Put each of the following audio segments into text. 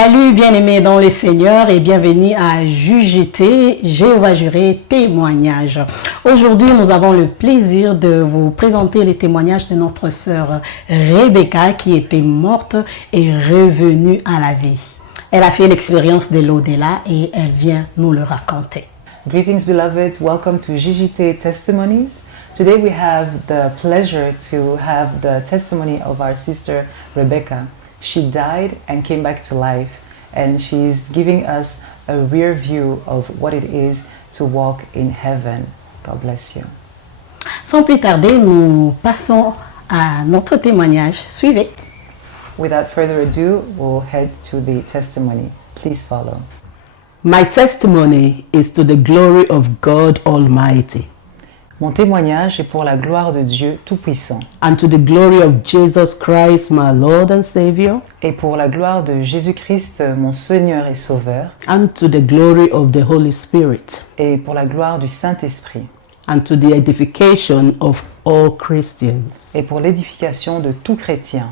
Salut bien-aimés dans le Seigneur et bienvenue à JJT, Jéhovah Jireh témoignage. Aujourd'hui, nous avons le plaisir de vous présenter les témoignages de notre sœur Rebecca qui était morte et revenue à la vie. Elle a fait l'expérience de l'au-delà et elle vient nous le raconter. Greetings, beloved. Welcome to JJT Testimonies. Today we have the pleasure to have the testimony of our sister Rebecca. She died and came back to life, and she's giving us a rear view of what it is to walk in heaven. God bless you. Sans plus tarder, nous passons à notre témoignage. Suivez. Without further ado, we'll head to the testimony. Please follow. My testimony is to the glory of God Almighty Mon témoignage est pour la gloire de Dieu Tout-Puissant and to the glory of Jesus Christ, my Lord and Savior, et pour la gloire de Jésus-Christ, mon Seigneur et Sauveur, and to the glory of the Holy Spirit, et pour la gloire du Saint-Esprit, and to the edification of all Christians. et pour l'édification de tout chrétien.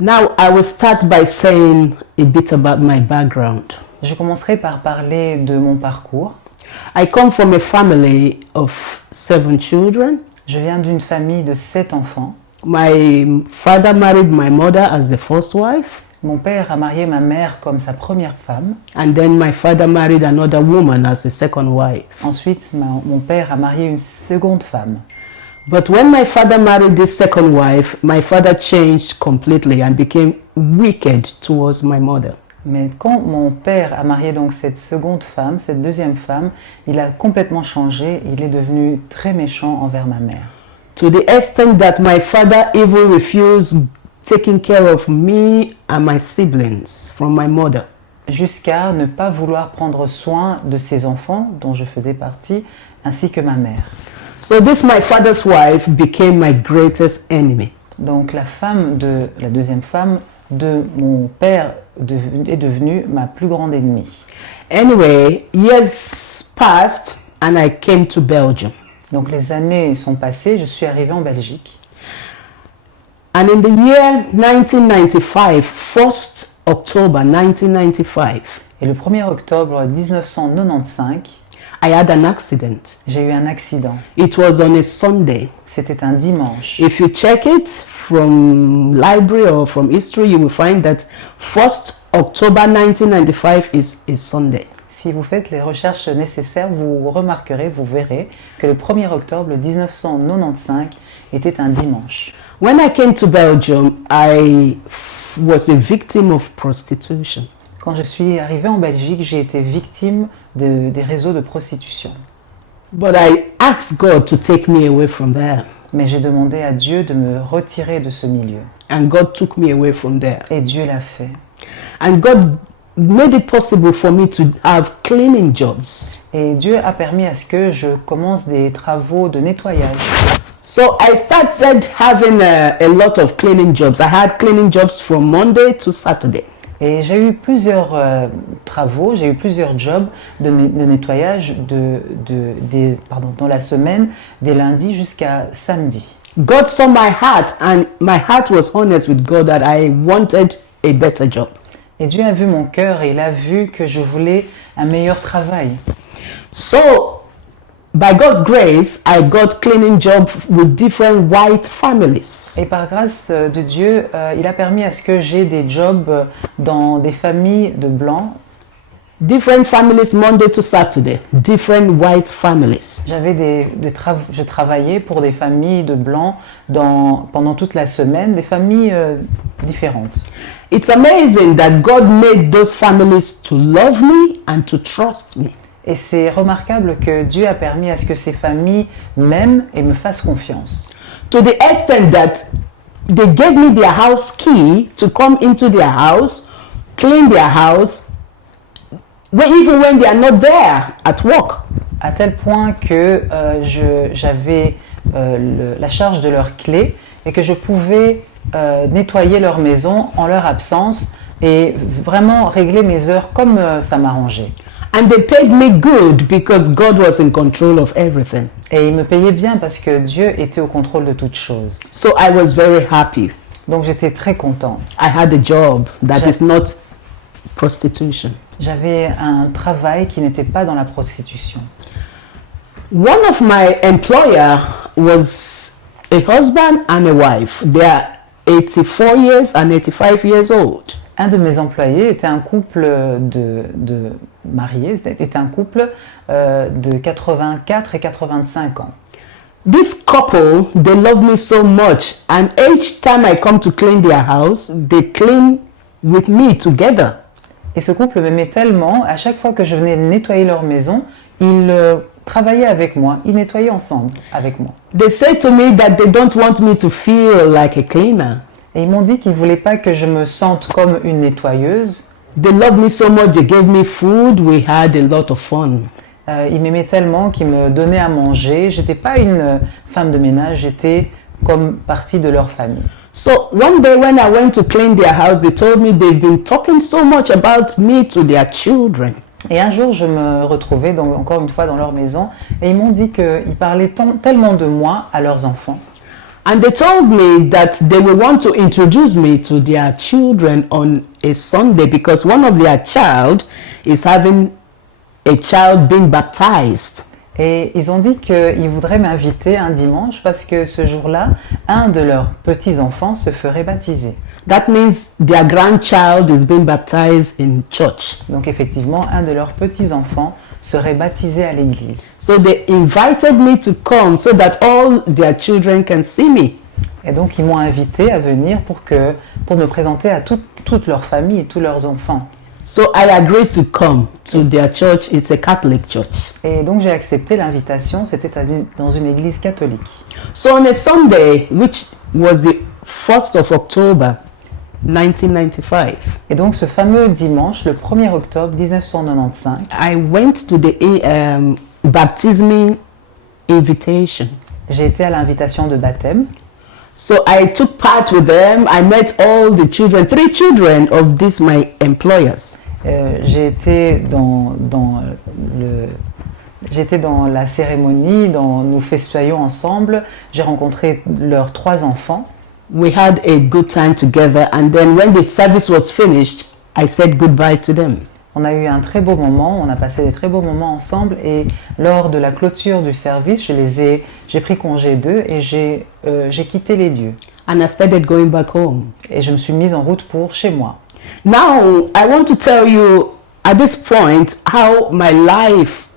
Now, I will start by saying a bit about my background. Je commencerai par parler de mon parcours. I come from a family of 7 children. Je viens d'une famille de 7 enfants. My father married my mother as the first wife, Mon père a marié ma mère comme sa première femme. and then my father married another woman as the second wife. Ensuite, mon père a marié une seconde femme. But when my father married this second wife, my father changed completely and became wicked towards my mother. Mais quand mon père a marié donc cette seconde femme, cette deuxième femme, il a complètement changé. Il est devenu très méchant envers ma mère. To the extent that my father even refused taking care of me and my siblings from my mother. Jusqu'à ne pas vouloir prendre soin de ses enfants, dont je faisais partie, ainsi que ma mère. So this my father's wife became my greatest enemy. Donc la deuxième femme de mon père est devenue ma plus grande ennemie. Anyway, years passed and I came to Belgium. Donc les années sont passées, je suis arrivée en Belgique. And in the year 1995, 1st October 1995, Et le 1er octobre 1995, I had an accident. j'ai eu un accident. It was on a Sunday. C'était un dimanche. If you check it from library or from history, you will find that 1st October 1995 is a Sunday. Si vous faites les recherches nécessaires, vous remarquerez, vous verrez que le 1er octobre 1995 était un dimanche. When I came to Belgium, I was a victim of prostitution. Quand je suis arrivée en Belgique, j'ai été victime des réseaux de prostitution. But I asked God to take me away from there. Mais j'ai demandé à Dieu de me retirer de ce milieu. And God took me away from there. Et Dieu l'a fait. And God made it possible for me to have cleaning jobs. Et Dieu a permis à ce que je commence des travaux de nettoyage. So I started having a lot of cleaning jobs. I had cleaning jobs from Monday to Saturday. Et j'ai eu plusieurs travaux, j'ai eu plusieurs jobs de nettoyage dans la semaine, des lundis jusqu'à samedi. God saw my heart and my heart was honest with God that I wanted a better job. Et Dieu a vu mon cœur et il a vu que je voulais un meilleur travail. So by God's grace, I got cleaning jobs with different white families. Et par grâce de Dieu, il a permis à ce que j'ai des jobs dans des familles de blancs. Different families Monday to Saturday, different white families. Je travaillais pour des familles de blancs pendant toute la semaine, des familles différentes. It's amazing that God made those families to love me and to trust me. Et c'est remarquable que Dieu a permis à ce que ces familles m'aiment et me fassent confiance. To the extent that they gave me their house key to come into their house, clean their house, even when they are not there at work. À tel point que j'avais la charge de leurs clés et que je pouvais nettoyer leur maison en leur absence et vraiment régler mes heures comme ça m'arrangeait. And they paid me good because God was in control of everything. Et ils me payaient bien parce que Dieu était au contrôle de toutes choses. So I was very happy. Donc j'étais très content. I had a job that is not prostitution. J'avais un travail qui n'était pas dans la prostitution. One of my employer was a husband and a wife. They are 84 years and 85 years old. Un de mes employés était un couple de mariés, était un couple de 84 et 85 ans. This couple, they love me so much, and each time I come to clean their house, they clean with me together. Et ce couple m'aimait tellement, à chaque fois que je venais nettoyer leur maison, ils travaillaient avec moi, ils nettoyaient ensemble avec moi. They say to me that they don't want me to feel like a cleaner. Et ils m'ont dit qu'ils ne voulaient pas que je me sente comme une nettoyeuse. They love me so much, they gave me food, we had a lot of fun. Ils m'aimaient tellement qu'ils me donnaient à manger. J'étais pas une femme de ménage, j'étais comme partie de leur famille. So one day when I went to clean their house, they told me they've been talking so much about me to their children. Et un jour, je me retrouvais donc encore une fois dans leur maison et ils m'ont dit qu'ils parlaient tellement de moi à leurs enfants. And they told me that they will want to introduce me to their children on a Sunday because one of their child is having a child being baptized. Et ils ont dit qu'ils voudraient m'inviter un dimanche parce que ce jour-là, un de leurs petits-enfants se ferait baptiser. That means their grandchild is being baptized in church. Donc effectivement, un de leurs petits-enfants serait baptisé à l'église. So they invited me to come so that all their children can see me. Et donc ils m'ont invité à venir pour me présenter à toute leur famille et tous leurs enfants. So I agreed to come to their church. It's a Catholic church. Et donc j'ai accepté l'invitation, c'était dans une église catholique. So on a Sunday, which was the 1st of October, 1995, Et donc ce fameux dimanche, le 1er octobre 1995, I went to the baptism invitation. j'ai été à l'invitation de baptême. So I took part with them. I met all the children, 3 children of these my employers. J'ai été j'étais dans la cérémonie, nous festoyons ensemble. J'ai rencontré leurs 3 enfants. We had a good time together, and then when the service was finished, I said goodbye to them. On a eu un très beau moment, on a passé des très beaux moments ensemble et lors de la clôture du service, j'ai pris congé d'eux et j'ai quitté les lieux. And I started going back home. Et je me suis mise en route pour chez moi. Now, I want to tell you at this point how my life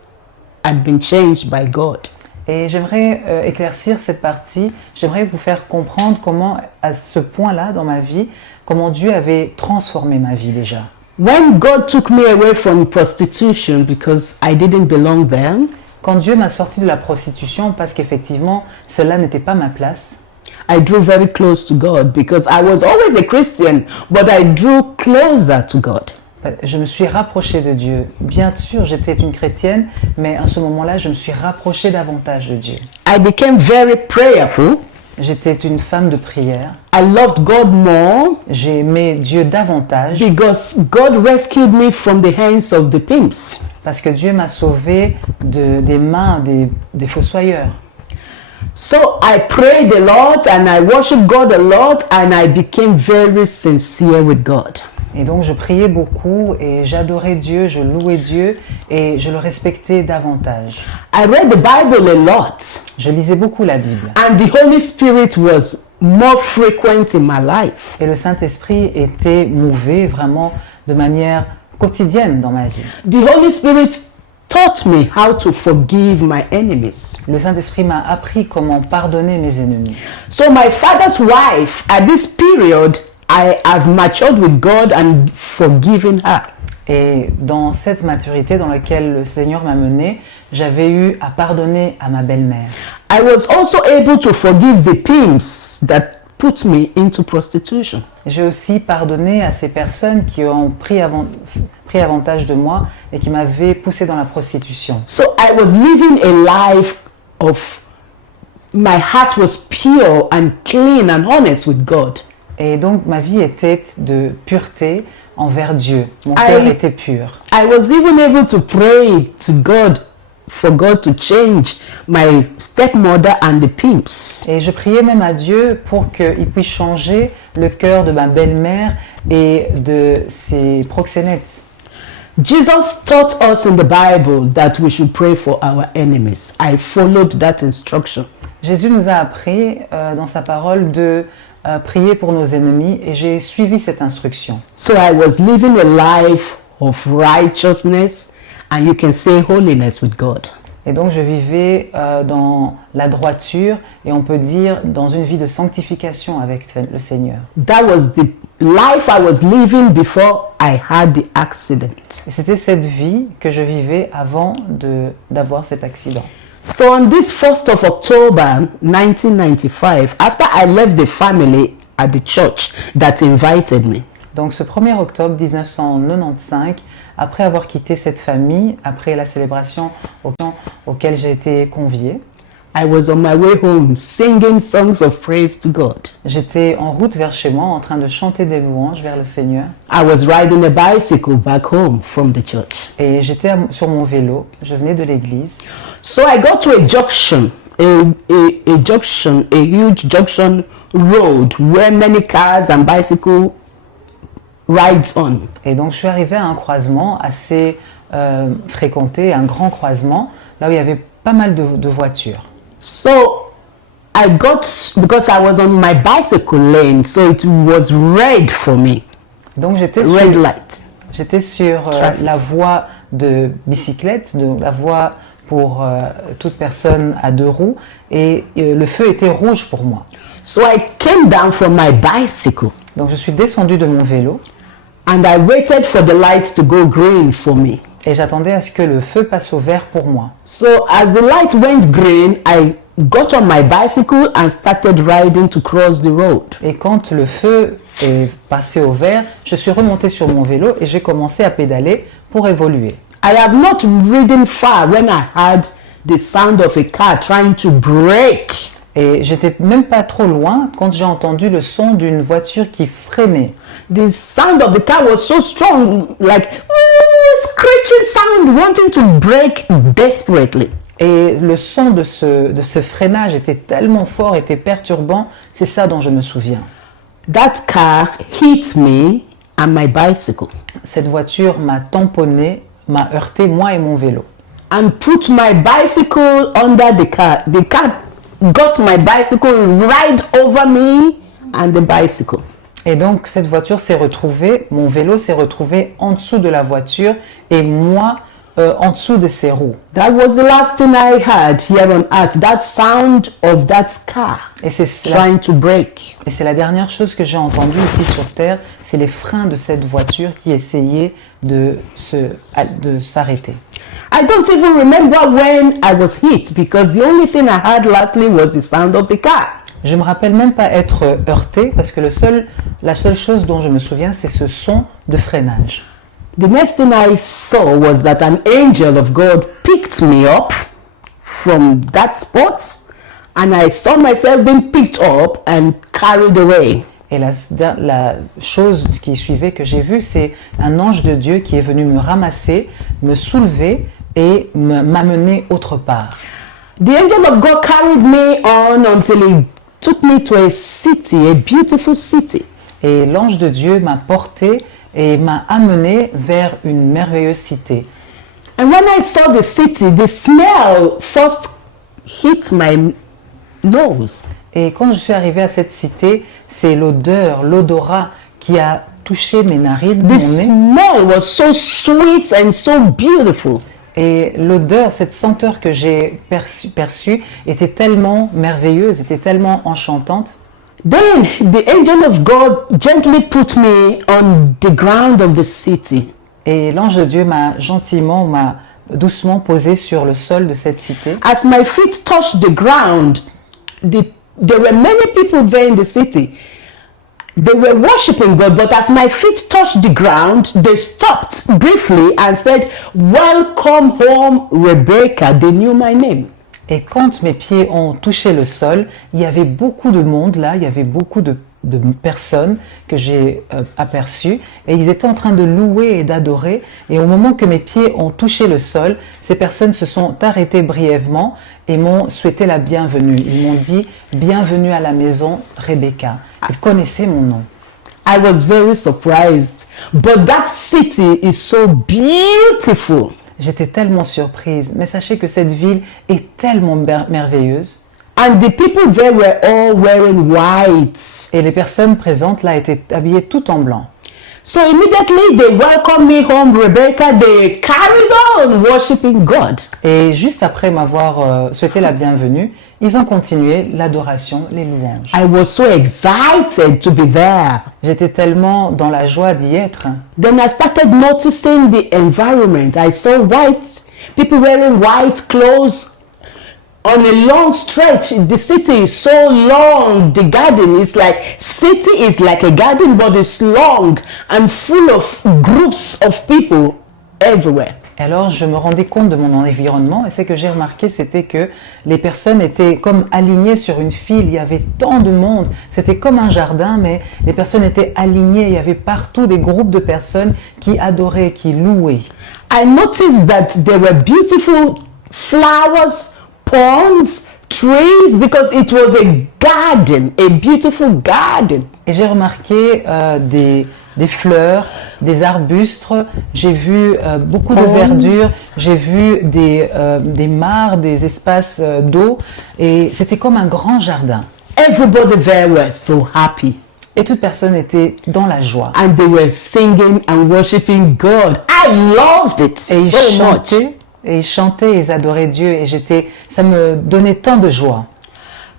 had been changed by God. Et j'aimerais éclaircir cette partie, j'aimerais vous faire comprendre comment, à ce point-là dans ma vie, comment Dieu avait transformé ma vie déjà. When God took me away from prostitution because I didn't belong there, Quand Dieu m'a sorti de la prostitution, parce qu'effectivement, cela n'était pas ma place, I drew very close to God because I was always a Christian, but I drew closer to God. je me suis rapprochée de Dieu. Bien sûr, j'étais une chrétienne, mais à ce moment-là, je me suis rapprochée davantage de Dieu. I became very prayerful. J'étais une femme de prière. I loved God more J'ai aimé Dieu davantage because God rescued me from the hands of the pimps. parce que Dieu m'a sauvée des mains des fossoyeurs. So I prayed a lot and I worshiped God a lot and I became very sincere with God. Et donc je priais beaucoup et j'adorais Dieu, je louais Dieu et je le respectais davantage. I read the Bible a lot Je lisais beaucoup la Bible. and the Holy Spirit was more frequent in my life. Et le Saint-Esprit était mouvé vraiment de manière quotidienne dans ma vie. The Holy Spirit taught me how to forgive my enemies. Le Saint-Esprit m'a appris comment pardonner mes ennemis. So my father's wife, at this period, I have matured with God and forgiven her. Et dans cette maturité dans laquelle le Seigneur m'a mené, j'avais eu à pardonner à ma belle-mère. I was also able to forgive the pimps that put me into prostitution. J'ai aussi pardonné à ces personnes qui ont pris avantage de moi et qui m'avaient poussé dans la prostitution. So I was living a life of my heart was pure and clean and honest with God. Et donc ma vie était de pureté envers Dieu. Mon cœur était pur. I was even able to pray to God for God to change my stepmother and the pimps. Et je priais même à Dieu pour qu'il puisse changer le cœur de ma belle-mère et de ses proxénètes. Jesus taught us in the Bible that we should pray for our enemies. I followed that instruction. Jésus nous a appris dans sa parole de prier pour nos ennemis et j'ai suivi cette instruction. So I was living a life of righteousness, and you can say holiness with God. Et donc je vivais dans la droiture et on peut dire dans une vie de sanctification avec le Seigneur. That was the life I was living before I had the accident. Et c'était cette vie que je vivais avant d'avoir cet accident. So on this 1st of October 1995, after I left the family at the church that invited me, Donc ce 1er octobre 1995, après avoir quitté cette famille, après la célébration auquel j'ai été conviée, I was on my way home singing songs of praise to God. j'étais en route vers chez moi en train de chanter des louanges vers le Seigneur I was riding a bicycle back home from the church. et j'étais sur mon vélo, je venais de l'église. So I got to a junction, a huge junction road where many cars and bicycle rides on. Et donc je suis arrivée à un croisement assez fréquenté, un grand croisement, là où il y avait pas mal de voitures. So I got, because I was on my bicycle lane, so it was red for me, Donc red light. j'étais sur Traffic. la voie de bicyclette, la voie pour toute personne à deux roues, et le feu était rouge pour moi. So I came down from my bicycle Donc je suis descendue de mon vélo and I waited for the light to go green for me. et j'attendais à ce que le feu passe au vert pour moi. So as the light went green, I got on my bicycle and started riding to cross the road. Et quand le feu est passé au vert, je suis remontée sur mon vélo et j'ai commencé à pédaler pour évoluer. I have not ridden far when I heard the sound of a car trying to brake. Et j'étais même pas trop loin quand j'ai entendu le son d'une voiture qui freinait. The sound of the car was so strong, like screeching sound, wanting to brake desperately. Et le son de ce freinage était tellement fort, était perturbant, c'est ça dont je me souviens. That car hit me and my bicycle Cette voiture m'a tamponné, m'a heurté, moi et mon vélo. and put my bicycle under the car. The car got my bicycle right over me and the bicycle. Et donc cette voiture s'est retrouvée, mon vélo s'est retrouvé en dessous de la voiture et moi en dessous de ses roues. That was the last thing I heard here on earth, that sound of that car Et c'est trying to brake. la dernière chose que j'ai entendue ici sur Terre, c'est les freins de cette voiture qui essayait de s'arrêter. I don't even remember when I was hit because the only thing I heard lastly was the sound of the car. Je me rappelle même pas être heurté parce que la seule chose dont je me souviens, c'est ce son de freinage. The next thing I saw was that an angel of God picked me up from that spot, and I saw myself being picked up and carried away. Et la chose qui suivait que j'ai vue, c'est un ange de Dieu qui est venu me ramasser, me soulever et m'amener autre part. The angel of God carried me on until he took me to a city, a beautiful city. Et l'ange de Dieu m'a porté et m'a amené vers une merveilleuse cité. And when I saw the city, the smell first hit my nose. Et quand je suis arrivée à cette cité, c'est l'odorat qui a touché mes narines, The mon nez. smell was so sweet and so beautiful. Et l'odeur, cette senteur que j'ai perçue était tellement merveilleuse, était tellement enchantante. Then the angel of God gently put me on the ground of the city. Et l'ange de Dieu m'a doucement posé sur le sol de cette cité. As my feet touched the ground, there were many people there in the city. They were worshiping God, but as my feet touched the ground, they stopped briefly and said, "Welcome home, Rebecca." They knew my name. Et quand mes pieds ont touché le sol, il y avait beaucoup de monde là, il y avait beaucoup de de personnes que j'ai aperçues et ils étaient en train de louer et d'adorer et au moment que mes pieds ont touché le sol, ces personnes se sont arrêtées brièvement et m'ont souhaité la bienvenue. Ils m'ont dit « Bienvenue à la maison Rebecca ». Ils connaissaient mon nom. I was very surprised. But that city is so beautiful. J'étais tellement surprise, mais sachez que cette ville est tellement merveilleuse. And the people there were all wearing white. Et les personnes présentes là étaient habillées tout en blanc. So immediately they welcomed me home, Rebecca. They carried on worshiping God. Et juste après m'avoir souhaité la bienvenue, ils ont continué l'adoration, les louanges. I was so excited to be there. J'étais tellement dans la joie d'y être. Then I started noticing the environment. I saw white people wearing white clothes on a long stretch. The city is so long. The garden is like, city is like a garden, but it's long and full of groups of people everywhere. Et alors je me rendais compte de mon environnement et ce que j'ai remarqué c'était que les personnes étaient comme alignées sur une file, il y avait tant de monde, c'était comme un jardin mais les personnes étaient alignées, il y avait partout des groupes de personnes qui adoraient, qui louaient. I noticed that there were beautiful flowers, ponds, trees, because it was a garden, a beautiful garden. Et j'ai remarqué des fleurs, des arbustes, j'ai vu beaucoup de verdure, j'ai vu des mares, des espaces d'eau et c'était comme un grand jardin. Everybody there were so happy. Et toute personne était dans la joie. And they were singing and worshiping God. I loved it Et ils so much. chantaient, et ils chantaient, ils adoraient Dieu et ça me donnait tant de joie.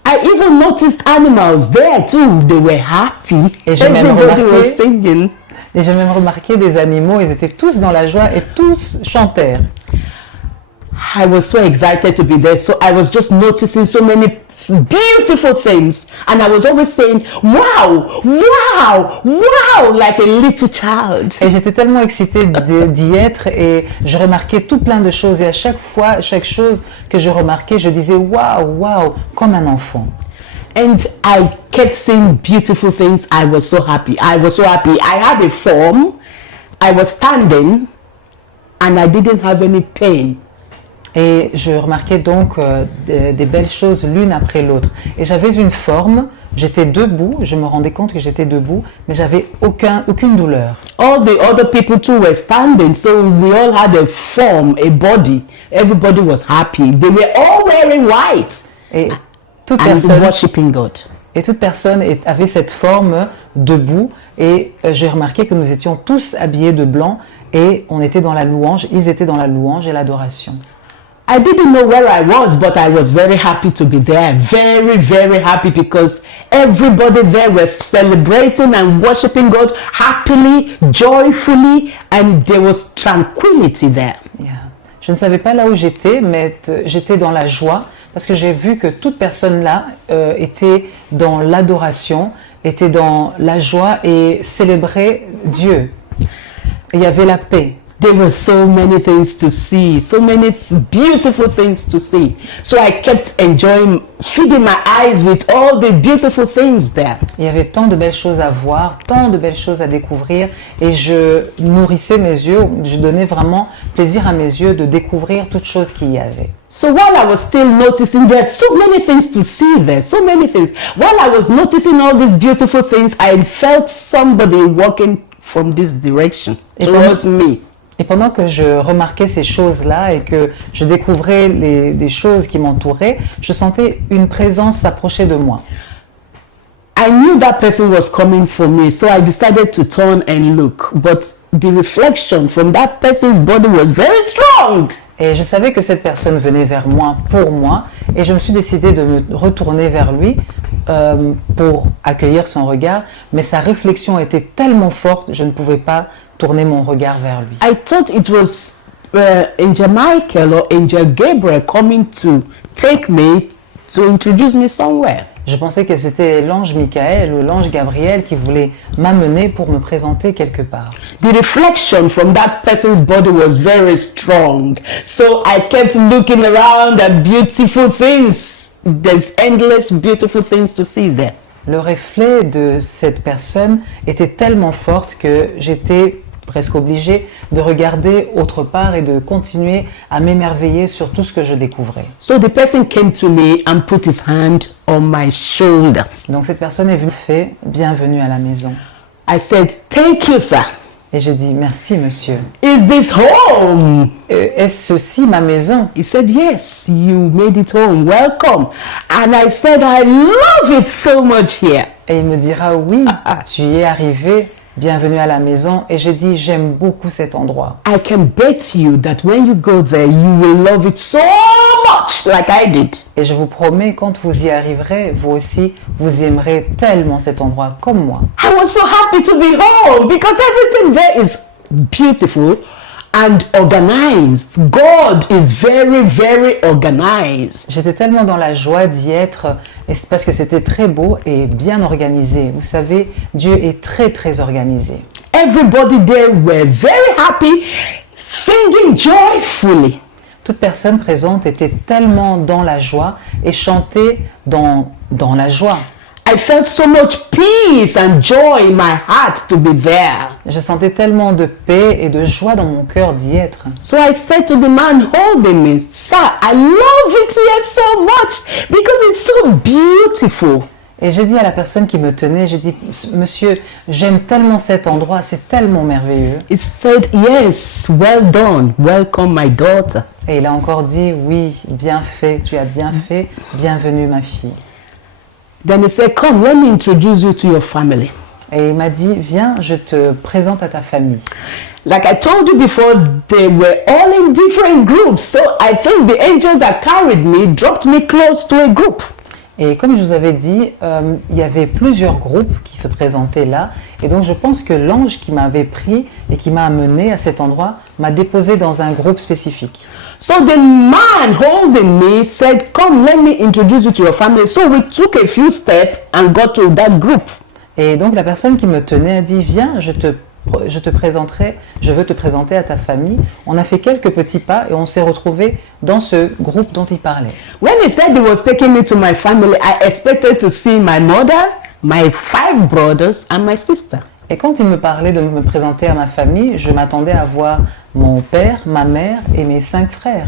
I even noticed animals there too. They were happy. Et j'ai même Everybody remarqué- was singing. Et j'ai même remarqué des animaux, ils étaient tous dans la joie et tous chantèrent. I was so excited to be there. So I was just noticing so many beautiful things. And I was always saying, wow, wow, wow, like a little child. Et j'étais tellement excitée d'y être et je remarquais tout plein de choses. Et à chaque fois, chaque chose que je remarquais, je disais waouh, waouh, comme un enfant. And I kept seeing beautiful things. I was so happy. I was so happy. I had a form. I was standing and I didn't have any pain. Et je remarquais donc des belles choses l'une après l'autre. Et j'avais une forme, j'étais debout, je me rendais compte que j'étais debout, mais j'avais aucune douleur. All the other people too were standing, so we all had a form, a body. Everybody was happy. They were all wearing white Et toute and personne, worshiping God. avait cette forme debout. Et j'ai remarqué que nous étions tous habillés de blanc et on était dans la louange, ils étaient dans la louange et l'adoration. I didn't know where I was, but I was very happy to be there. Very, very happy because everybody there was celebrating and worshiping God happily, joyfully, and there was tranquility there. Yeah. Je ne savais pas là où j'étais, mais j'étais dans la joie parce que j'ai vu que toute personne là était dans l'adoration, était dans la joie et célébrait Dieu. Et il y avait la paix. There were so many things to see, so many beautiful things to see. So I kept enjoying, feeding my eyes with all the beautiful things there. Il y avait tant de belles choses à voir, tant de belles choses à découvrir et je nourrissais mes yeux, je donnais vraiment plaisir à mes yeux de découvrir toutes choses qu'il y avait. So while I was still noticing, there are so many things to see there, so many things. While I was noticing all these beautiful things, I felt somebody walking from this direction towards me. Et pendant que je remarquais ces choses-là et que je découvrais des choses qui m'entouraient, je sentais une présence s'approcher de moi. I knew that person was coming for me, so I decided to turn and look. But the reflection from that person's body was very strong. Et je savais que cette personne venait vers moi pour moi et je me suis décidé de me retourner vers lui pour accueillir son regard, mais sa réflexion était tellement forte, je ne pouvais pas tourner mon regard vers lui. I thought it was Angel Michael or Angel Gabriel coming to take me to introduce me somewhere. Je pensais que c'était l'ange Michael ou l'ange Gabriel qui voulait m'amener pour me présenter quelque part. The reflection from that person's body was very strong. So I kept looking around at beautiful things. There's endless beautiful things to see there. Le reflet de cette personne était tellement forte que j'étais presque obligée de regarder autre part et de continuer à m'émerveiller sur tout ce que je découvrais. So the person came to me and put his hand on my shoulder. Donc cette personne est venue fait bienvenue à la maison. I said, "Thank you, sir. Et j'ai dit merci monsieur. Is this home?" Est-ce ceci ma maison? He said, "Yes, you made it home. Welcome." And I said, "I love it so much here." Et il me dira oui, tu y es arrivé, bienvenue à la maison. Et j'ai dit j'aime beaucoup cet endroit. I can bet you that when you go there, you will love it so much like I did. Et je vous promets, quand vous y arriverez, vous aussi, vous aimerez tellement cet endroit comme moi. I was so happy to be home because everything there is beautiful and organized. God is very, very organized. J'étais tellement dans la joie d'y être, et c'est parce que c'était très beau et bien organisé. Vous savez, Dieu est très, très organisé. Everybody there were very happy, singing joyfully. Toute personne présente était tellement dans la joie et chantait dans la joie. I felt so much peace and joy in my heart to be there. Je sentais tellement de paix et de joie dans mon cœur d'y être. So I said to the man holding me, "Sir, I love it here so much because it's so beautiful." Et j'ai dit à la personne qui me tenait, j'ai dit, monsieur, j'aime tellement cet endroit, c'est tellement merveilleux. He said, "Yes, well done. Welcome, my daughter." Et il a encore dit, oui, bien fait, tu as bien fait, bienvenue ma fille. Then he said, "Come, let me introduce you to your family." Et il m'a dit, viens, je te présente à ta famille. Like I told you before, they were all in different groups. So I think the angel that carried me dropped me close to a group. Et comme je vous avais dit, il y avait plusieurs groupes qui se présentaient là. Et donc je pense que l'ange qui m'avait pris et qui m'a amené à cet endroit m'a déposé dans un groupe spécifique. So the man holding me said, "Come, let me introduce you to your family." So we took a few steps and got to that group. Et donc la personne qui me tenait a dit, viens, je te présenterai, je veux te présenter à ta famille. On a fait quelques petits pas et on s'est retrouvés dans ce groupe dont il parlait. When he said he was taking me to my family, I expected to see my mother, my 5 brothers, and my sister. Et quand il me parlait de me présenter à ma famille, je m'attendais à voir mon père, ma mère et mes 5 frères.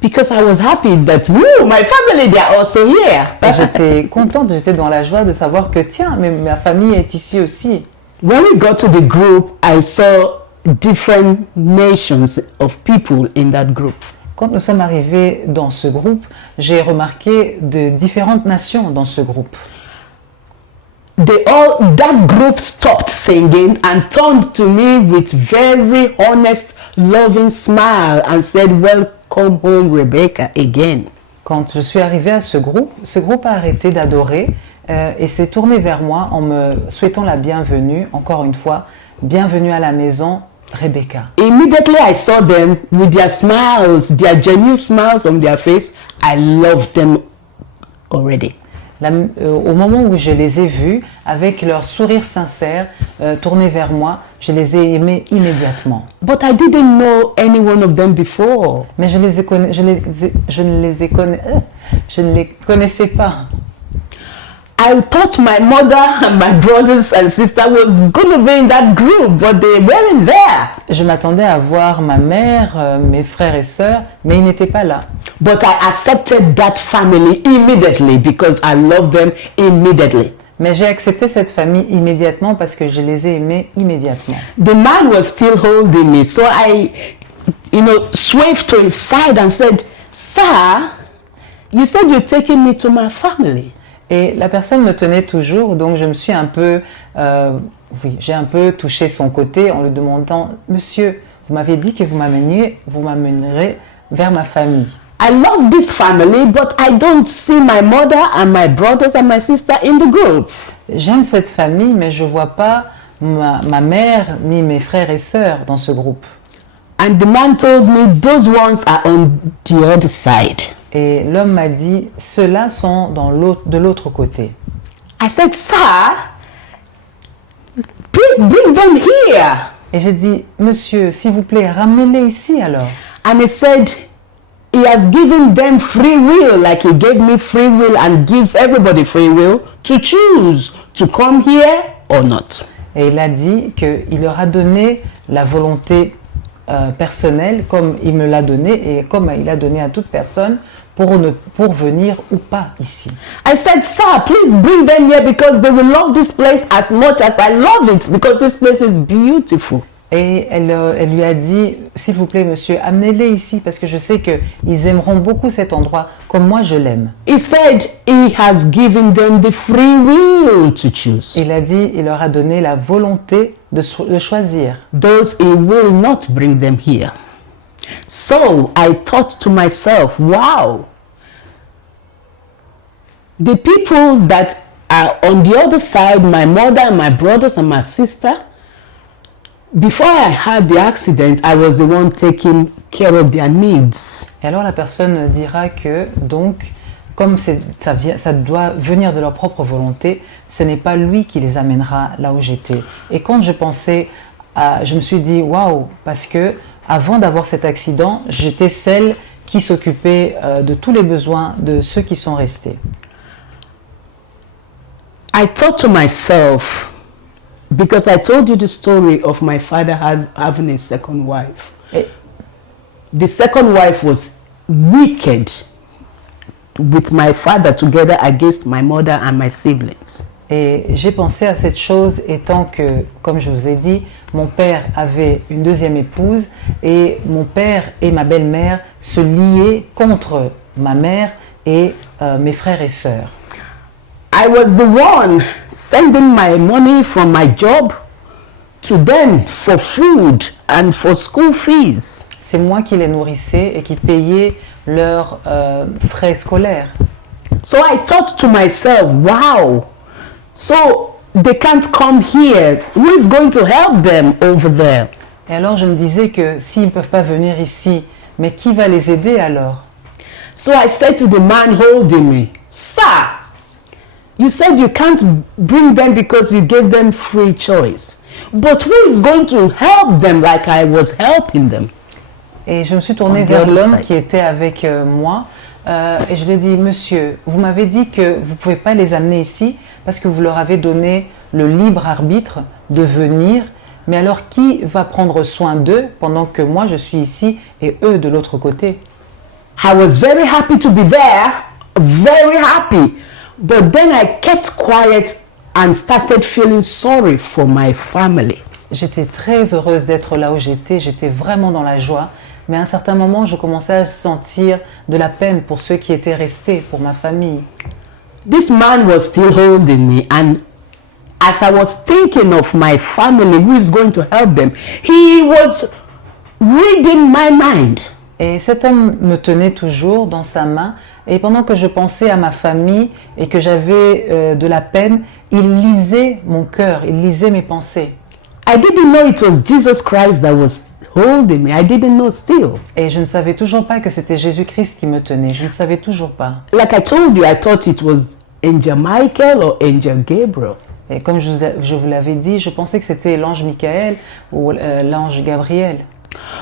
Because I was happy that, woo, my family, they are also here. Et j'étais contente, j'étais dans la joie de savoir que tiens, mais ma famille est ici aussi. When we got to the group, I saw different nations of people in that group. Quand nous sommes arrivés dans ce groupe, j'ai remarqué de différentes nations dans ce groupe. That group stopped singing and turned to me with very honest, loving smile and said, "Welcome home, Rebecca," again. Quand je suis arrivée à ce groupe a arrêté d'adorer et s'est tourné vers moi en me souhaitant la bienvenue, encore une fois, bienvenue à la maison, Rebecca. Immediately I saw them with their smiles, their genuine smiles on their face. I loved them already. Au moment où je les ai vus, avec leur sourire sincère tourné vers moi, je les ai aimés immédiatement. But I didn't know any one of them before. Mais je ne les connaissais pas. I thought my mother and my brothers and sister was going to be in that group, but they weren't there. Je m'attendais à voir ma mère, mes frères et sœurs, mais ils n'étaient pas là. But I accepted that family immediately because I loved them immediately. Mais j'ai accepté cette famille immédiatement parce que je les ai aimés immédiatement. The man was still holding me, so I, swerved to his side and said, "Sir, you said you're taking me to my family." Et la personne me tenait toujours, donc je me suis j'ai un peu touché son côté en lui demandant, monsieur, vous m'aviez dit que vous m'amènerez vers ma famille. I love this family, but I don't see my mother and my brothers and my sister in the group. J'aime cette famille, mais je vois pas ma mère ni mes frères et sœurs dans ce groupe. And the man told me those ones are on the other side. Et l'homme m'a dit, ceux-là sont de l'autre côté. I said, "Sir, please bring them here." Et j'ai dit, monsieur, s'il vous plaît, ramenez-les ici alors. And he said, He has given them free will, like he gave me free will and gives everybody free will to choose to come here or not. Et il a dit qu'il leur a donné la volonté personnelle comme il me l'a donné et comme il a donné à toute personne pour venir ou pas ici. I said, sir, please bring them here because they will love this place as much as I love it because this place is beautiful. Et elle lui a dit, s'il vous plaît monsieur, amenez-les ici parce que je sais qu'ils aimeront beaucoup cet endroit comme moi je l'aime. He said he has given them the free will to choose. Il a dit, il leur a donné la volonté de choisir. Those he will not bring them here. So I thought to myself, wow, the people that are on the other side, my mother and my brothers and my sister, before I had the accident, I was the one taking care of their needs. Et alors la personne dira que donc, comme ça doit venir de leur propre volonté, ce n'est pas lui qui les amènera là où j'étais. Et quand je pensais, je me suis dit waouh, parce que avant d'avoir cet accident, j'étais celle qui s'occupait de tous les besoins de ceux qui sont restés. I thought to myself, because I told you the story of my father having a second wife. The second wife was wicked with my father together against my mother and my siblings. Et j'ai pensé à cette chose étant que, comme je vous ai dit, mon père avait une deuxième épouse et mon père et ma belle-mère se liaient contre ma mère et mes frères et sœurs. I was the one sending my money from my job to them for food and for school fees. C'est moi qui les nourrissais et qui payais leurs frais scolaires. So I thought to myself, wow, so they can't come here. Who is going to help them over there? Et alors je me disais que s'ils ne peuvent pas venir ici, mais qui va les aider alors? So I said to the man holding me, sir, you said you can't bring them because you gave them free choice. But who is going to help them like I was helping them? Et je me suis tournée vers l'homme qui était avec moi et je lui ai dit, monsieur, vous m'avez dit que vous ne pouvez pas les amener ici parce que vous leur avez donné le libre arbitre de venir, mais alors qui va prendre soin d'eux pendant que moi je suis ici et eux de l'autre côté? I was very happy to be there, very happy. But then I kept quiet and started feeling sorry for my family. J'étais très heureuse d'être là où j'étais vraiment dans la joie, mais à un certain moment, je commençais à sentir de la peine pour ceux qui étaient restés, pour ma famille. This man was still holding me, and as I was thinking of my family, who is going to help them, he was reading my mind. Et cet homme me tenait toujours dans sa main, et pendant que je pensais à ma famille et que j'avais de la peine, il lisait mon cœur, il lisait mes pensées. I didn't know it was Jesus Christ that was holding me. I didn't know still. Et je ne savais toujours pas que c'était Jésus-Christ qui me tenait, je ne savais toujours pas. Like I told you, I thought it was Angel Michael or Angel Gabriel. Et comme je vous l'avais dit, je pensais que c'était l'ange Michael ou l'ange Gabriel.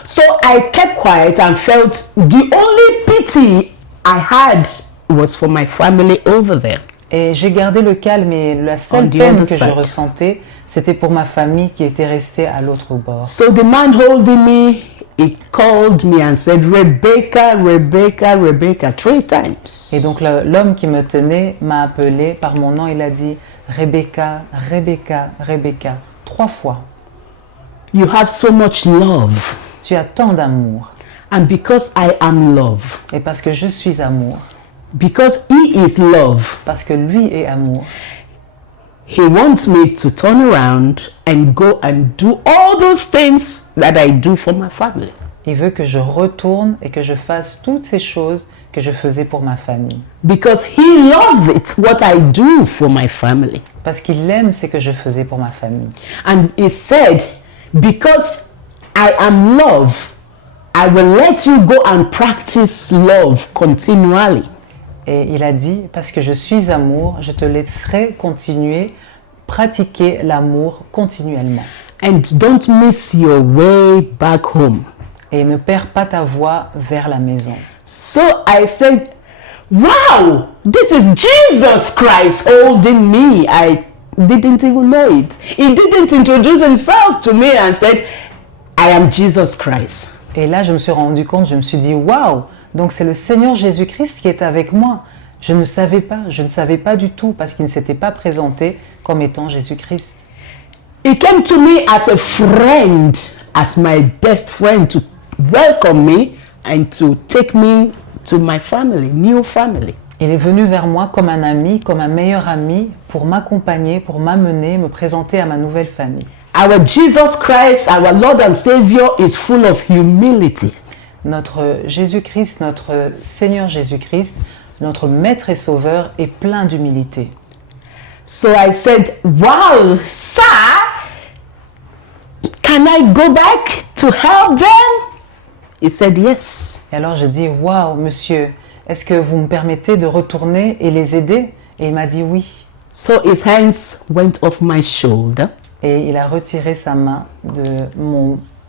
So I kept quiet and felt the only pity I had was for my family over there. Et j'ai gardé le calme et la seule peine que je ressentais, c'était pour ma famille qui était restée à l'autre bord. So the man holding me, he called me and said, Rebecca, Rebecca, Rebecca, 3 times. Et donc l'homme qui me tenait m'a appelé par mon nom, il a dit Rebecca, Rebecca, Rebecca, 3 fois. You have so much love. Tu as tant d'amour. And because I am love. Et parce que je suis amour. Because he is love. Parce que lui est amour. He wants me to turn around and go and do all those things that I do for my family. Il veut que je retourne et que je fasse toutes ces choses que je faisais pour ma famille. Because he loves it, what I do for my family. Parce qu'il aime ce que je faisais pour ma famille. And he said, because I am love, I will let you go and practice love continually. Et il a dit, parce que je suis amour, je te laisserai continuer, pratiquer l'amour continuellement. And don't miss your way back home. Et ne perds pas ta voie vers la maison. So I said, wow, this is Jesus Christ holding me. I didn't even know it. He didn't introduce himself to me and said, I am Jesus Christ. Et là, je me suis rendu compte, je me suis dit, waouh, donc c'est le Seigneur Jésus-Christ qui est avec moi. Je ne savais pas du tout parce qu'il ne s'était pas présenté comme étant Jésus-Christ. He came to me as a friend, as my best friend, to welcome me and to take me to my family, new family. Il est venu vers moi comme un ami, comme un meilleur ami, pour m'accompagner, pour m'amener, me présenter à ma nouvelle famille. Our Jesus Christ, our Lord and Savior, is full of humility. Notre Jésus-Christ, notre Seigneur Jésus-Christ, notre Maître et Sauveur est plein d'humilité. So I said, wow, sir, can I go back to help them? He said, yes. Et alors j'ai dit, waouh, monsieur, est-ce que vous me permettez de retourner et les aider? Et il m'a dit oui. So his hands went off my shoulder Et il a retiré sa main de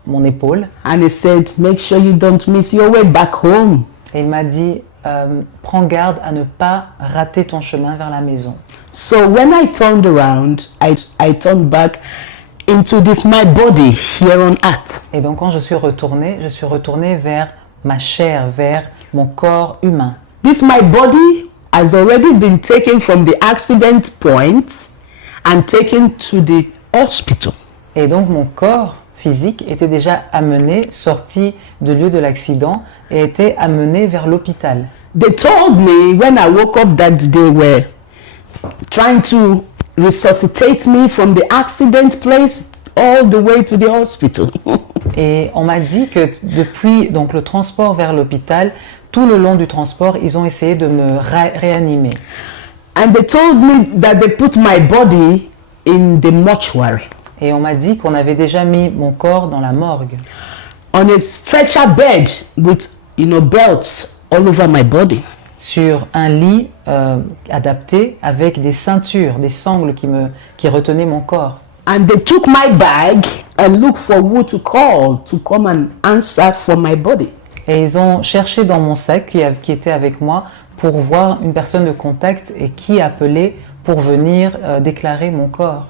mon épaule. and he said, make sure you don't miss your way back home. Et il m'a dit, prends garde à ne pas rater ton chemin vers la maison. So when I turned around, I turned back into this my body here on earth. Et donc quand je suis retournée vers ma chair, vers mon corps humain. This my body has already been taken from the accident point and taken to the hospital. Et donc mon corps physique était déjà amené, sorti du lieu de l'accident et était amené vers l'hôpital. They told me when I woke up that they were trying to resuscitate me from the accident place all the way to the hospital. Et on m'a dit que depuis donc, le transport vers l'hôpital, tout le long du transport, ils ont essayé de me réanimer. And they told me that they put my body in the mortuary Et on m'a dit qu'on avait déjà mis mon corps dans la morgue, on a stretcher bed with, belts all over my body. sur un lit adapté avec des ceintures, des sangles qui retenaient mon corps. And they took my bag and looked for who to call to come and answer for my body. Et ils ont cherché dans mon sac qui était avec moi pour voir une personne de contact et qui appeler pour venir déclarer mon corps.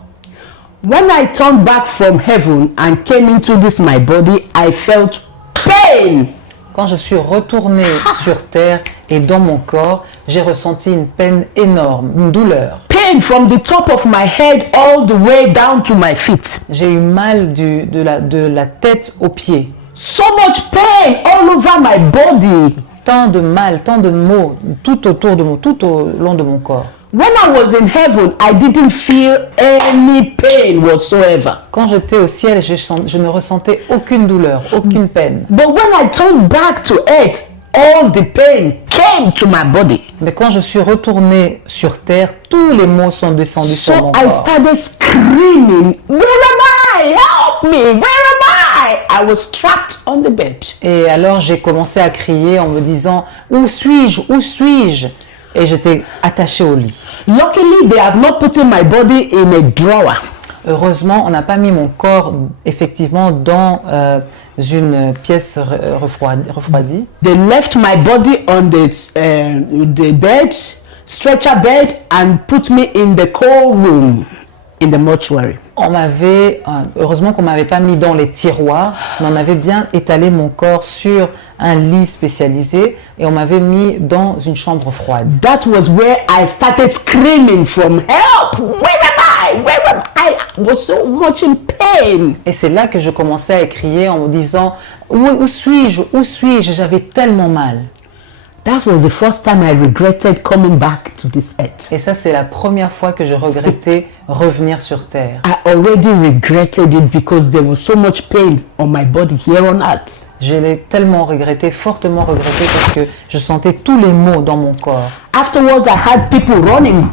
When I turned back from heaven and came into this my body, I felt pain. Quand je suis retournée sur terre et dans mon corps, j'ai ressenti une peine énorme, une douleur. Pain from the top of my head all the way down to my feet. J'ai eu mal de la tête aux pieds. So much pain all over my body. Tant de mal, tant de maux tout au long de mon corps. When I was in heaven, I didn't feel any pain whatsoever. Quand j'étais au ciel, je ne ressentais aucune douleur, aucune peine. But when I turned back to earth, all the pain came to my body. Mais quand je suis retournée sur terre, tous les maux sont descendus sur So mon I corps. started screaming, where am I? Help me, where am I? I was trapped on the bed. Et alors j'ai commencé à crier en me disant, où suis-je? Où suis-je? Et j'étais attachée au lit. Luckily, they have not put my body in a drawer. Heureusement, on n'a pas mis mon corps effectivement dans une pièce refroidie. They left my body on the bed, stretcher bed, and put me in the cold room in the mortuary. Heureusement qu'on m'avait pas mis dans les tiroirs, mais on avait bien étalé mon corps sur un lit spécialisé et on m'avait mis dans une chambre froide. That was where I started screaming from help. Where am I? Where am I? I was so much in pain. Et c'est là que je commençais à crier en me disant où suis-je? Où suis-je? J'avais tellement mal. That was the first time I regretted coming back to this earth. Et ça, c'est la première fois que je regrettais revenir sur terre. I already regretted it because there was so much pain on my body here on earth. Je l'ai tellement regretté, fortement regretté, parce que je sentais tous les maux dans mon corps. Afterwards, I had people running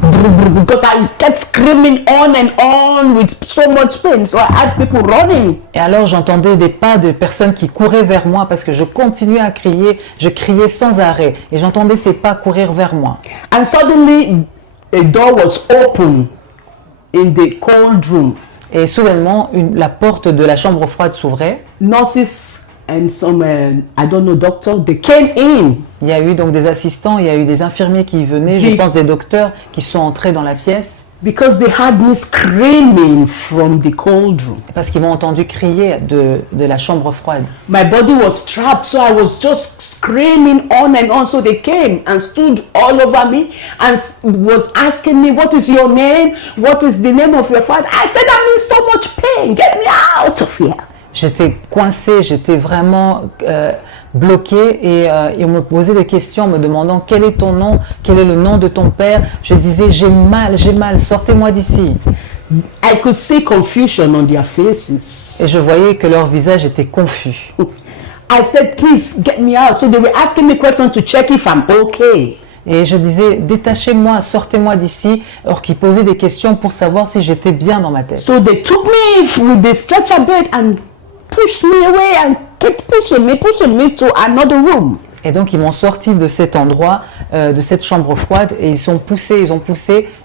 because I kept screaming on and on with so much pain. So I had people running. Et alors j'entendais des pas de personnes qui couraient vers moi parce que je continuais à crier, je criais sans arrêt et j'entendais ces pas courir vers moi. And suddenly, a door was open in the cold room. Et soudainement, la porte de la chambre froide s'ouvrait. Nurses and some, I don't know, doctor, they came in. Il y a eu donc des assistants, il y a eu des infirmiers qui venaient, je Oui. pense des docteurs qui sont entrés dans la pièce Because they had me screaming from the cold room. parce qu'ils m'ont entendu crier de la chambre froide. My body was trapped, so I was just screaming on and on. So they came and stood all over me and was asking me, what is your name? What is the name of your father? I said, I'm in so much pain. Get me out of here. J'étais coincée, j'étais vraiment bloquée et on me posait des questions me demandant quel est ton nom, quel est le nom de ton père. Je disais j'ai mal, sortez-moi d'ici. I could see confusion on their faces. Et je voyais que leur visage était confus. I said, please get me out. So they were asking me questions to check if I'm okay. Et je disais détachez-moi, sortez-moi d'ici, alors qu'ils posaient des questions pour savoir si j'étais bien dans ma tête. So they took me with the stretcher bed and pushed me away and kept pushing me to another room. Et donc ils m'ont sorti de cet endroit, de cette chambre froide, et ils ont poussé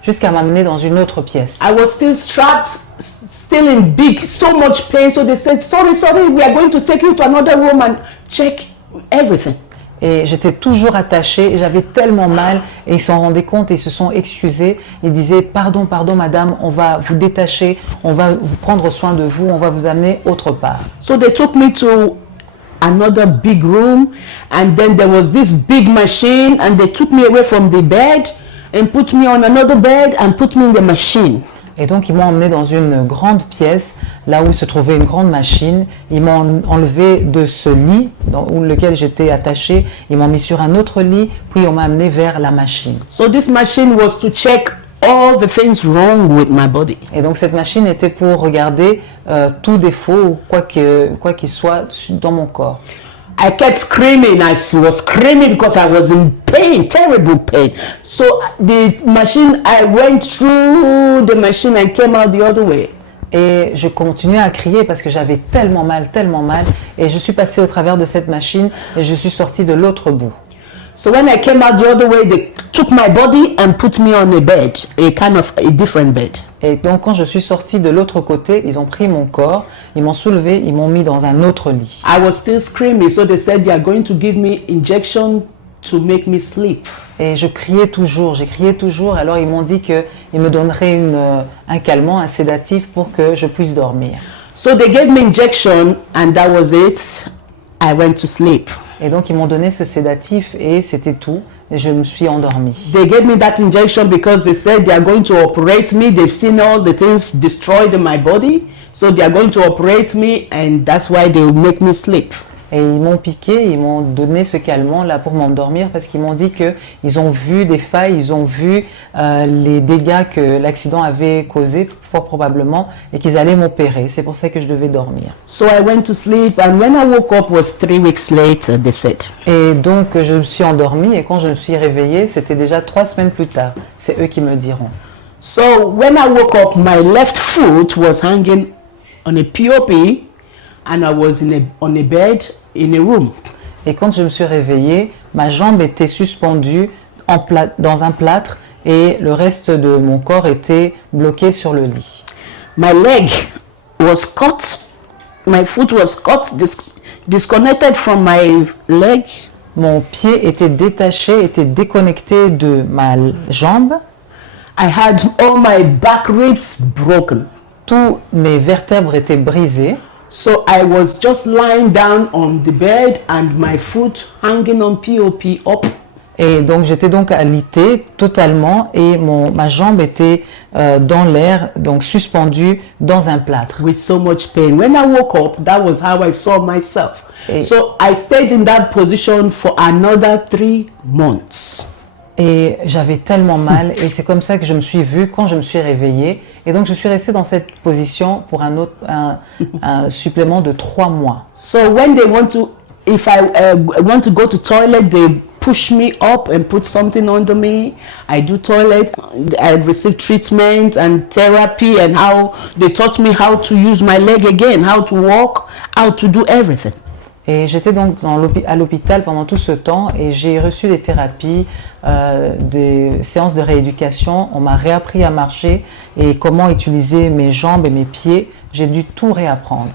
jusqu'à m'amener dans une autre pièce. I was still strapped, still in big, so much pain. So they said, sorry, we are going to take you to another room and check everything. Et j'étais toujours attachée, et j'avais tellement mal, et ils s'en rendaient compte et ils se sont excusés. Ils disaient pardon madame, on va vous détacher, on va vous prendre soin de vous, on va vous amener autre part. So they took me to another big room, and then there was this big machine, and they took me away from the bed and put me on another bed and put me in the machine. Et donc ils m'ont emmené dans une grande pièce, là où se trouvait une grande machine. Ils m'ont enlevé de ce lit dans lequel j'étais attachée. Ils m'ont mis sur un autre lit, puis on m'a amené vers la machine. So this machine was to check all the things wrong with my body. Et donc cette machine était pour regarder tout défaut ou quoi qu'il soit dans mon corps. I kept screaming. I was screaming because I was in pain, terrible pain. So the machine, I went through the machine and came out the other way. Et je continuais à crier parce que j'avais tellement mal. Et je suis passée au travers de cette machine et je suis sortie de l'autre bout. So when I came out the other way, they took my body and put me on a bed, a kind of a different bed. Et donc quand je suis sortie de l'autre côté, ils ont pris mon corps, ils m'ont soulevé, ils m'ont mis dans un autre lit. I was still screaming, so they said they are going to give me injection to make me sleep. Et j'ai crié toujours. Alors ils m'ont dit qu'ils me donneraient un calmant, un sédatif pour que je puisse dormir. So they gave me injection and that was it. I went to sleep. Et donc ils m'ont donné ce sédatif et c'était tout. Et je me suis endormie. They gave me that injection because they said they are going to operate me. They've seen all the things destroyed in my body. So they are going to operate me and that's why they will make me sleep. Et ils m'ont piqué, ils m'ont donné ce calmant là pour m'endormir parce qu'ils m'ont dit qu'ils ont vu des failles, ils ont vu les dégâts que l'accident avait causés, fort probablement, et qu'ils allaient m'opérer. C'est pour ça que je devais dormir. So I went to sleep and when I woke up was 3 weeks later, they said. Et donc je me suis endormie et quand je me suis réveillée, c'était déjà 3 semaines plus tard. C'est eux qui me diront. So when I woke up, my left foot was hanging on a POP and I was on a bed in a room. Et quand je me suis réveillée, ma jambe était suspendue dans un plâtre et le reste de mon corps était bloqué sur le lit. My leg was cut. My foot was cut, disconnected from my leg. Mon pied était détaché, était déconnecté de ma jambe. I had all my back ribs broken. Tous mes vertèbres étaient brisées. So I was just lying down on the bed and my foot hanging on POP up. Et donc j'étais donc alitée totalement et ma jambe était dans l'air, donc suspendue dans un plâtre. With so much pain. When I woke up, that was how I saw myself. Et- So I stayed in that position for another 3 months. Et j'avais tellement mal et c'est comme ça que je me suis vue quand je me suis réveillée. Et donc je suis restée dans cette position pour un supplément de 3 mois. So when they want to, if I want to go to toilet, they push me up and put something under me. I do toilet. I receive treatment and therapy and how they taught me how to use my leg again, how to walk, how to do everything. Et j'étais donc à l'hôpital pendant tout ce temps et j'ai reçu des thérapies, des séances de rééducation. On m'a réappris à marcher et comment utiliser mes jambes et mes pieds. J'ai dû tout réapprendre.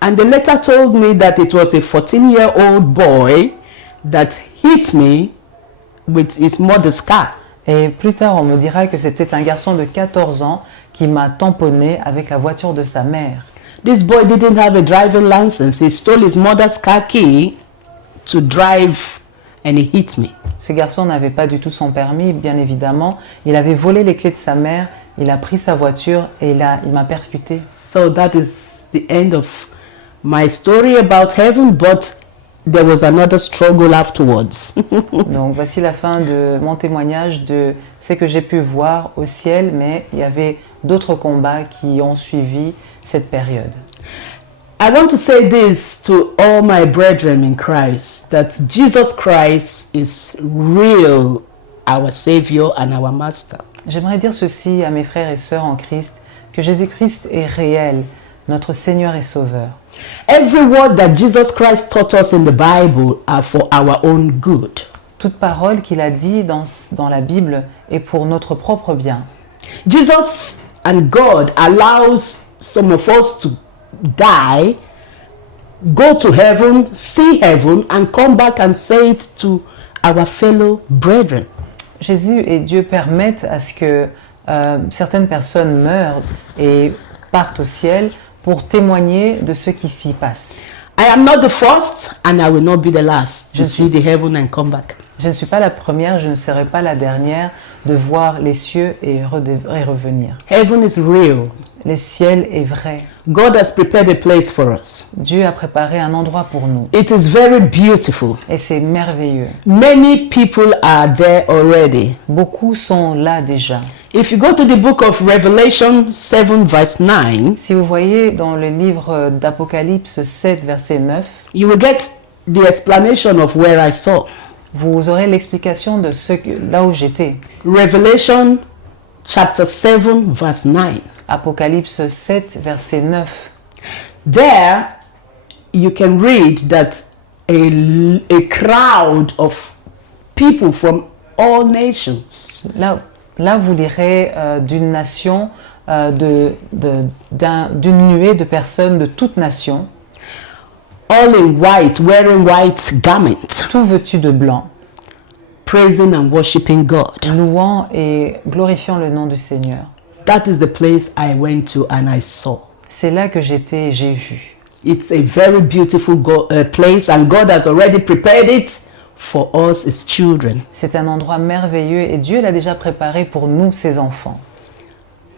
And the letter told me that it was a 14-year-old boy that hit me with his mother's car. Et plus tard, on me dira que c'était un garçon de 14 ans qui m'a tamponné avec la voiture de sa mère. This boy didn't have a driving license. He stole his mother's car key to drive and he hit me. Ce garçon n'avait pas du tout son permis, bien évidemment. Il avait volé les clés de sa mère, il a pris sa voiture et il m'a percuté. So that is the end of my story about heaven, but there was another struggle afterwards. Donc voici la fin de mon témoignage de ce que j'ai pu voir au ciel, mais il y avait d'autres combats qui ont suivi cette période. I want to say this to all my brethren in Christ, that Jesus Christ is real, our Savior and our Master. J'aimerais dire ceci à mes frères et sœurs en Christ, que Jésus-Christ est réel, notre Seigneur et Sauveur. Every word that Jesus Christ taught us in the Bible are for our own good. Toute parole qu'il a dit dans la Bible est pour notre propre bien. Jesus and God allows some of us to die, go to heaven, see heaven, and come back and say it to our fellow brethren. Jésus et Dieu permettent à ce que certaines personnes meurent et partent au ciel pour témoigner de ce qui s'y passe. I am not the first and I will not be the last to Je see the heaven and come back. Je ne suis pas la première, je ne serai pas la dernière de voir les cieux et revenir. Heaven is real. Le ciel est vrai. God has prepared a place for us. Dieu a préparé un endroit pour nous It is very beautiful. et c'est merveilleux. Many people are there already. Beaucoup sont là déjà. If you go to the book of Revelation 7 verse 9, Si vous voyez dans le livre d'Apocalypse 7, verset 9, you will get the explanation of where I saw. vous aurez l'explication de là où j'étais. Revelation chapter 7 verse 9. Apocalypse 7, verset 9. There you can read that a crowd of people from all nations, Là vous lirez d'une nation, d'une nuée de personnes de toutes nations, all in white, wearing white garments, tout vêtus de blanc, praising and worshiping God. louant et glorifiant le nom du Seigneur. That is the place I went to and I saw. C'est là que j'étais et j'ai vu. It's a very beautiful place and God has already prepared it for us, His children. C'est un endroit merveilleux et Dieu l'a déjà préparé pour nous, ses enfants.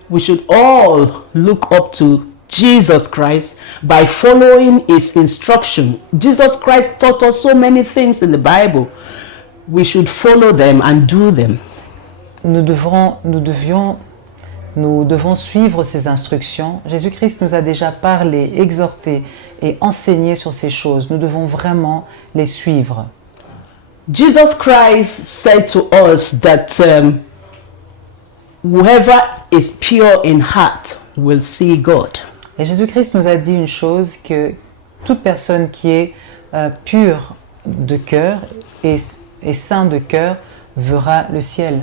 We should all look up to Jesus Christ by following His instruction. Jesus Christ taught us so many things in the Bible. We should follow them and do them. Nous devons suivre ses instructions. Jésus-Christ nous a déjà parlé, exhorté et enseigné sur ces choses. Nous devons vraiment les suivre. Jesus Christ said to us that whoever is pure in heart will see God. Et Jésus-Christ nous a dit une chose, que toute personne qui est pure de cœur et saint de cœur verra le ciel.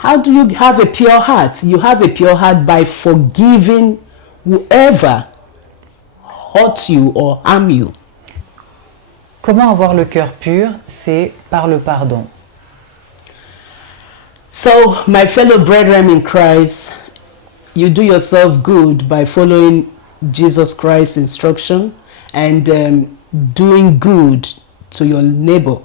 How do you have a pure heart? You have a pure heart by forgiving whoever hurt you or harm you. Comment avoir le cœur pur? C'est par le pardon. So, my fellow brethren in Christ, you do yourself good by following Jesus Christ's instruction and doing good to your neighbor.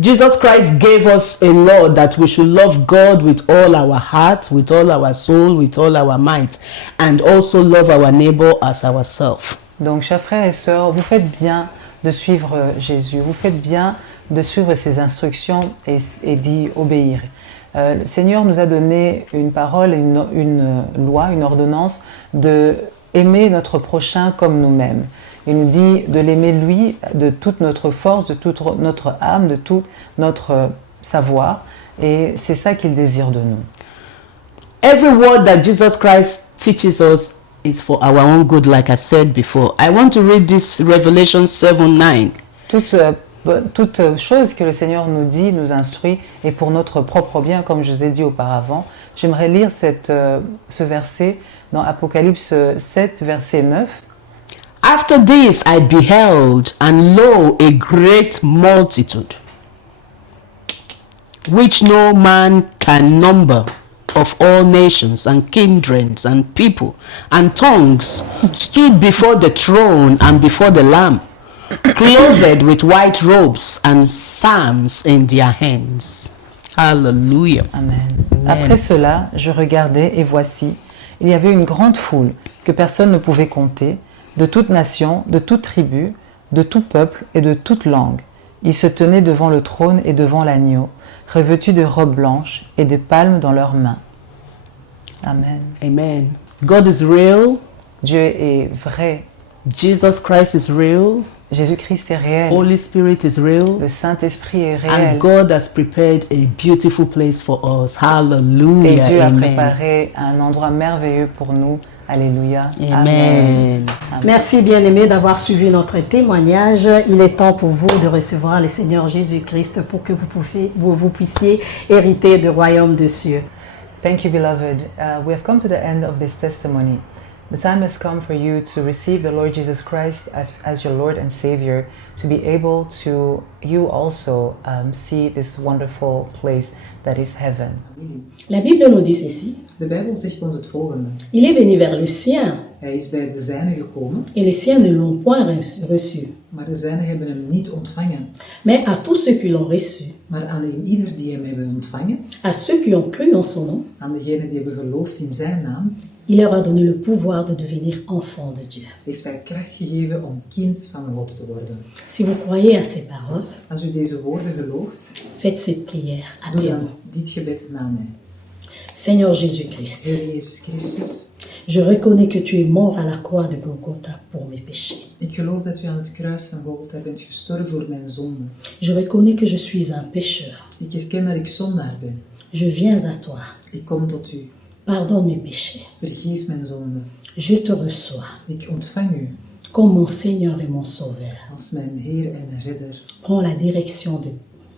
Jesus Christ gave us a law that we should love God with all our heart, with all our soul, with all our might, and also love our neighbor as ourselves. Donc, chers frères et sœurs, vous faites bien de suivre Jésus, vous faites bien de suivre ses instructions et d'y obéir. Le Seigneur nous a donné une parole, une loi, une ordonnance de aimer notre prochain comme nous-mêmes. Il nous dit de l'aimer lui de toute notre force, de toute notre âme, de tout notre savoir. Et c'est ça qu'il désire de nous. Every word that Jesus Christ teaches us is for our own good, like I said before. I want to read this Revelation 7:9. Toute chose que le Seigneur nous dit, nous instruit, est pour notre propre bien, comme je vous ai dit auparavant. J'aimerais lire ce verset dans Apocalypse 7, verset 9. After this I beheld, and lo, a great multitude, which no man can number, of all nations and kindreds and people and tongues, stood before the throne and before the Lamb, clothed with white robes and psalms in their hands. Hallelujah. Amen. Amen. Après cela, je regardais et voici, il y avait une grande foule que personne ne pouvait compter, de toute nation, de toute tribu, de tout peuple et de toute langue. Ils se tenaient devant le trône et devant l'agneau, revêtus de robes blanches et de palmes dans leurs mains. Amen. Amen. God is real. Dieu est vrai. Jesus Christ is real. Jésus-Christ est réel. Holy Spirit is real. Le Saint-Esprit est And réel. God has prepared a beautiful place for us. Et Hallelujah. Dieu a Amen. préparé un endroit merveilleux pour nous. Alléluia. Amen. Merci bien-aimés d'avoir suivi notre témoignage. Il est temps pour vous de recevoir le Seigneur Jésus-Christ pour que vous puissiez hériter du royaume des cieux. Thank you, beloved. We have come to the end of this testimony. The time has come for you to receive the Lord Jesus Christ as your Lord and Savior, to be able to, you also, see this wonderful place that is heaven. La Bible nous dit ceci. De Bijbel zegt ons het volgende. Il est venu vers le sien Hij is bij de zijnen gekomen, et les siens ne l'ont point reçu. maar de zijnen hebben hem niet ontvangen. Mais à tous ceux qui l'ont reçu, Maar aan ieder die hem hebben ontvangen, à ceux qui ont cru en son nom, aan degenen die hebben geloofd in zijn naam, il leur a donné le pouvoir de devenir enfants de Dieu. heeft hij kracht gegeven om kind van God te worden. Si vous croyez à ces paroles, Als u deze woorden gelooft, faites cette prière doe avec dan nous. dit gebed na mij. Seigneur Jésus-Christ, Heer Jezus Christus, je reconnais que tu es mort à la croix de Golgotha pour mes péchés. ik geloof dat u aan het kruis van Golgotha bent gestorven voor mijn zonde. Je reconnais que je suis un pécheur. Ik herken dat ik zondaar ben. Je viens à toi. Ik kom tot u. Pardonne mes péchés. Vergeef mijn zonde. Je te reçois Ik ontvang u comme mon Seigneur et mon Sauveur. als mijn Heer en mijn Redder. Prends la direction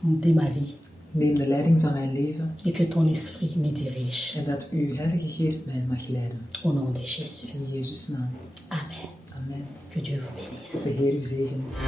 de ma vie Neem de leiding van mijn leven et que ton esprit me dirige. en dat uw Heilige Geest mij mag leiden. Au nom de Jésus. In Jezus' naam. Amen. Amen. Que Dieu vous bénisse. De Heer u zegent.